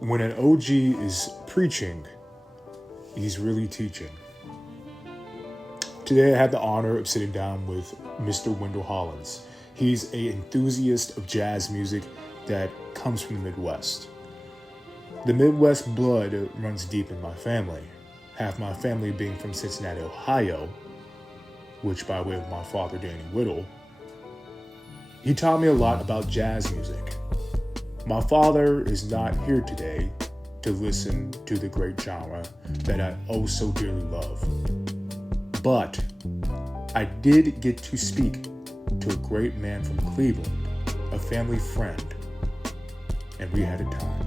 When an OG is preaching, he's really teaching. Today I had the honor of sitting down with Mr. Wendell Hollins. He's an enthusiast of jazz music that comes from the Midwest. The Midwest blood runs deep in my family, half my family being from Cincinnati, Ohio, which by way of my father, Danny Whittle. He taught me a lot about jazz music. My father is not here today to listen to the great genre that I oh so dearly love. But I did get to speak to a great man from Cleveland, a family friend, and we had a time.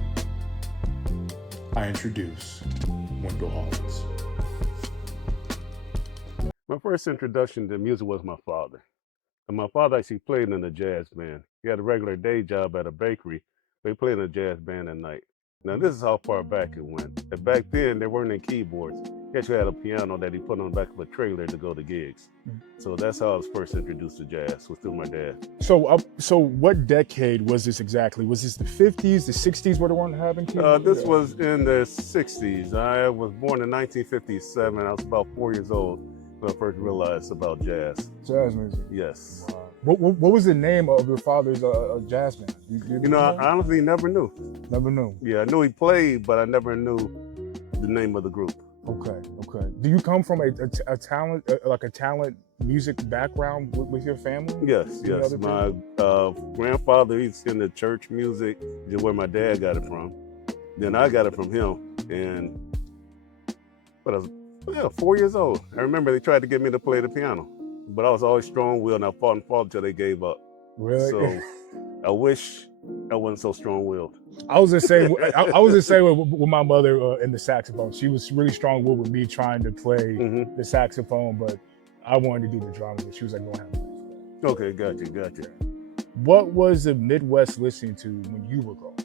I introduce Wendell Hollins. My first introduction to music was my father. And my father actually played in a jazz band. He had a regular day job at a bakery, but he played in a jazz band at night. Now, this is how far back it went. And back then, there weren't any keyboards. He actually had a piano that he put on the back of a trailer to go to gigs. So that's how I was first introduced to jazz, was through my dad. So what decade was this exactly? Was this the 50s, the 60s where they weren't having keyboards? This was in the 60s. I was born in 1957. I was about 4 years old when I first realized about jazz. Jazz music. Yes. Wow. What was the name of your father's jazz band? You know, I honestly never knew. Never knew. Yeah, I knew he played, but I never knew the name of the group. Okay. Do you come from a talent, like a talent music background with your family? Yes. My grandfather, he's in the church music, is where my dad got it from. Then I got it from him. And but I was 4 years old. I remember they tried to get me to play the piano, but I was always strong-willed, and I fought until they gave up. Really? So I wish I wasn't so strong-willed. I was the same. I was the same with my mother in the saxophone. She was really strong-willed with me trying to play the saxophone, but I wanted to do the drums, and she was like, "Go ahead." Okay, gotcha. What was the Midwest listening to when you were growing up?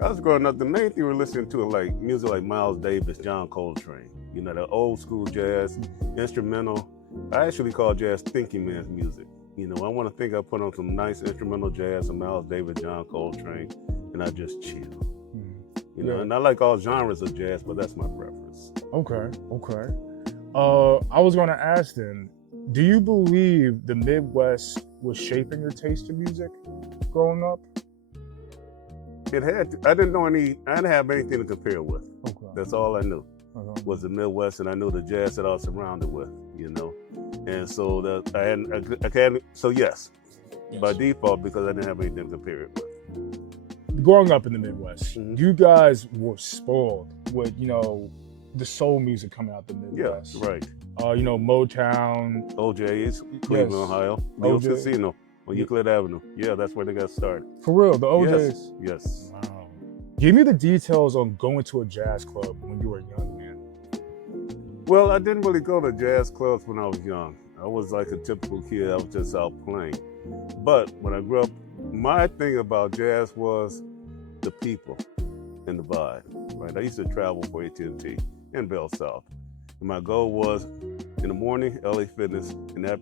I was growing up, the main thing we were listening to like music like Miles Davis, John Coltrane, you know, the old school jazz, instrumental. I actually call jazz thinking man's music. You know, I want to think I put on some nice instrumental jazz, some Miles Davis, John Coltrane, and I just chill. You know, and I like all genres of jazz, but that's my preference. Okay. I was going to ask then, do you believe the Midwest was shaping your taste in music growing up? It had to. I didn't have anything to compare with. Okay. That's all I knew was the Midwest, and I knew the jazz that I was surrounded with, you know. And so yes, by default, because I didn't have anything to compare it with. Growing up in the Midwest, you guys were spoiled with, you know, the soul music coming out the Midwest. Yeah, right. You know, Motown. OJ's, Cleveland, Ohio. Neil's Casino on Euclid Avenue. Yeah, that's where they got started. For real, the OJ's? Yes. Wow. Give me the details on going to a jazz club when you were a young man. Well, I didn't really go to jazz clubs when I was young. I was like a typical kid. I was just out playing. But when I grew up, my thing about jazz was the people and the vibe, right? I used to travel for AT&T in Bell South. And my goal was, in the morning, LA Fitness, in the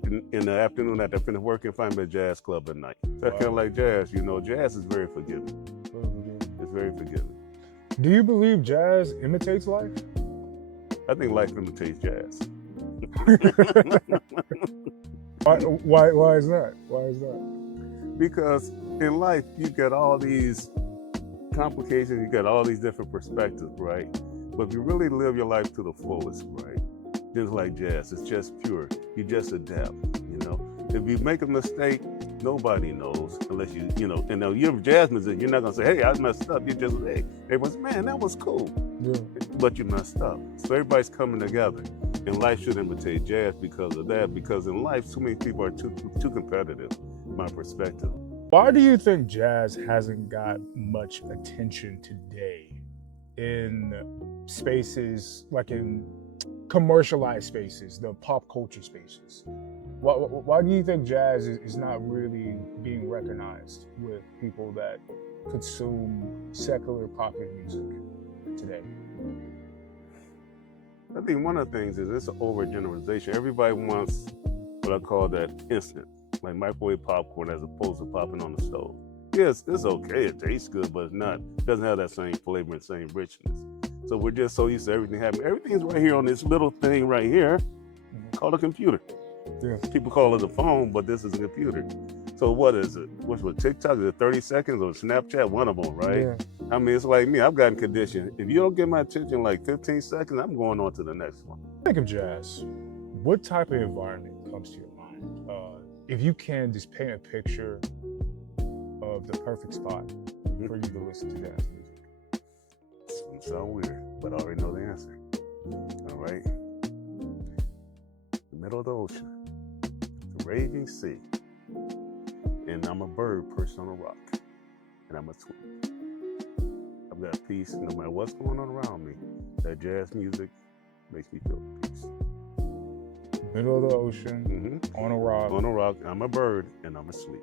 afternoon after I finished working, find me a jazz club at night. So I kind of like jazz, you know, jazz is very forgiving. It's very forgiving. Do you believe jazz imitates life? I think life imitates jazz. Why is that? Because in life, you get all these complications, you got all these different perspectives, right? But if you really live your life to the fullest, right? Just like jazz, it's just pure. You just adapt, you know? If you make a mistake, nobody knows unless you know, and now you're a jazz musician, you're not gonna say, hey, I messed up. You just say, everyone's, man, that was cool. Yeah. But you messed up. So everybody's coming together. And life should imitate jazz because of that, because in life, too many people are too competitive, my perspective. Why do you think jazz hasn't got much attention today in spaces, like in commercialized spaces, the pop culture spaces? Why do you think jazz is not really being recognized with people that consume secular popular music today? I think one of the things is it's an overgeneralization. Everybody wants what I call that instant, like microwave popcorn as opposed to popping on the stove. Yeah, it's okay. It tastes good, but it doesn't have that same flavor and same richness. So we're just so used to everything happening. Everything's right here on this little thing right here called a computer. Yeah. People call it a phone, but this is a computer. So what is it? What's with TikTok? Is it 30 seconds or Snapchat? One of them, right? Yeah. I mean, it's like me. I've gotten conditioned. If you don't get my attention in like 15 seconds, I'm going on to the next one. Think of jazz. What type of environment comes to your mind? If you can just paint a picture of the perfect spot for you to listen to jazz music. It's gonna sound weird, but I already know the answer. All right. The middle of the ocean, the raging sea, and I'm a bird perched on a rock, and I'm a tweet. I've got peace no matter what's going on around me. That jazz music makes me feel peace. Middle of the ocean, on a rock. On a rock, I'm a bird, and I'm asleep.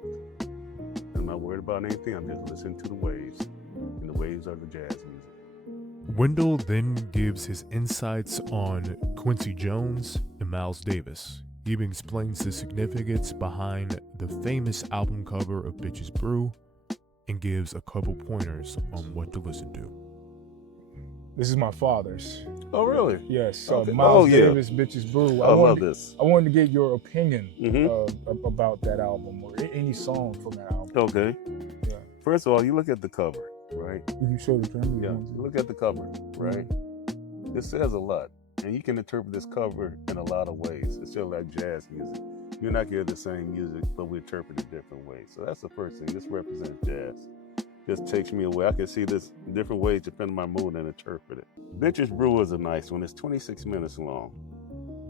I'm not worried about anything. I'm just listening to the waves, and the waves are the jazz music. Wendell then gives his insights on Quincy Jones and Miles Davis. He even explains the significance behind the famous album cover of Bitches Brew and gives a couple pointers on what to listen to. This is my father's. Oh, really? Yes. Okay. Miles Davis, Bitches Brew. I love this. I wanted to get your opinion about that album or any song from that album. Okay. Yeah. First of all, you look at the cover, right? You can show the camera. Yeah. You look at the cover, right? This says a lot. And you can interpret this cover in a lot of ways. It's just like jazz music. You're not getting the same music, but we interpret it different ways. So that's the first thing. This represents jazz. Just takes me away. I can see this different ways depending on my mood and interpret it. Bitches Brew is a nice one. It's 26 minutes long.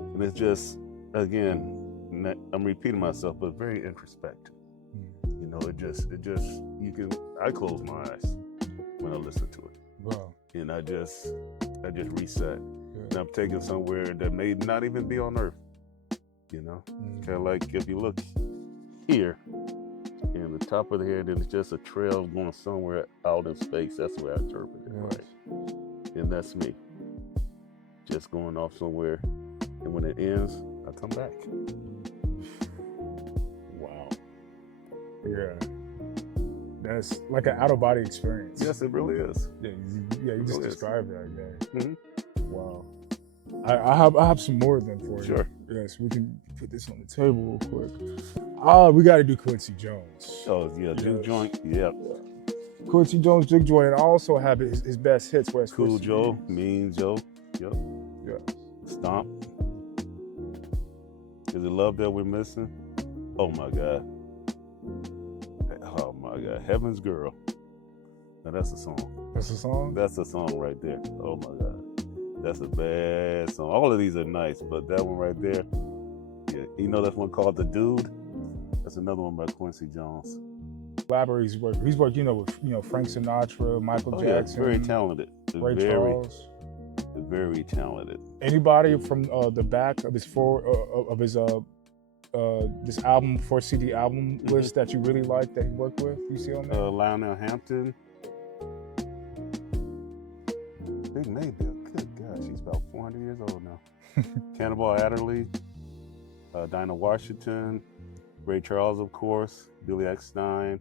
And it's just, again, I'm repeating myself, but very introspective. You know, I close my eyes when I listen to it. Wow. And I just reset. And I'm taken somewhere that may not even be on Earth. You know? Kind of like if you look here, and the top of the head, and it's just a trail going somewhere out in space. That's the way I interpret it, right? And that's me. Just going off somewhere. And when it ends, I come back. Wow. Yeah. That's like an out-of-body experience. Yes, it really is. Yeah, you just described it, I guess. Wow. I have some more than for you. Sure. Yes, we can put this on the table real quick. We got to do Quincy Jones. Oh, yeah, Juke Joint. Yep. Quincy Jones, Juke Joint, and I also have his best hits. Where it's Cool Joe, Mean Joe. Yep. Yeah. Stomp. Is it Love That We're Missing? Oh, my God. Oh, my God. Heaven's Girl. Now, that's a song. That's a song? That's a song right there. Oh, my God. That's a bad song. All of these are nice, but that one right there, yeah. You know that one called The Dude? That's another one by Quincy Jones. He's worked, with Frank Sinatra, Michael Jackson. Yeah, very talented. Ray Charles. Very talented. Anybody from the back of his this album, 4 CD album list that you really like that he worked with? You see on there? Lionel Hampton. Big Maybill. Good God, she's about 400 years old now. Cannonball Adderley, Dinah Washington, Ray Charles, of course, Billy Eckstine,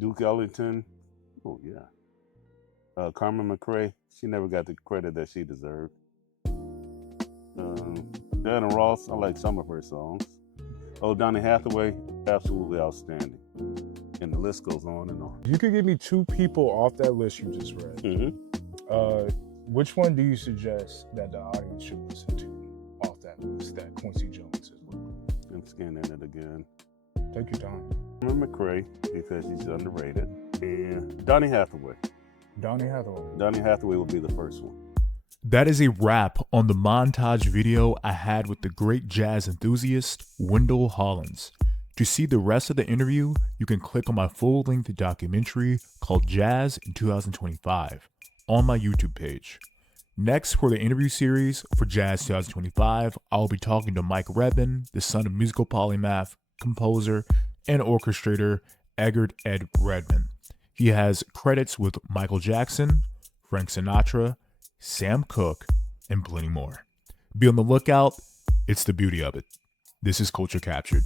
Duke Ellington. Oh, yeah. Carmen McRae. She never got the credit that she deserved. Diana Ross. I like some of her songs. Oh, Donny Hathaway. Absolutely outstanding. And the list goes on and on. You could give me 2 people off that list you just read. Which one do you suggest that the audience should listen to off that list that Quincy Jones has worked with? I'm scanning it again. Take your time. Carmen McRae, because she's underrated. And Donny Hathaway. Donny Hathaway. Donny Hathaway will be the first one. That is a wrap on the montage video I had with the great jazz enthusiast, Wendell Hollins. To see the rest of the interview, you can click on my full-length documentary called Jazz in 2025 on my YouTube page. Next, for the interview series for Jazz 2025, I'll be talking to Mike Redman, the son of musical polymath, composer, and orchestrator Eggert Ed Redman. He has credits with Michael Jackson, Frank Sinatra, Sam Cooke, and plenty more. Be on the lookout. It's the beauty of it. This is Culture Captured.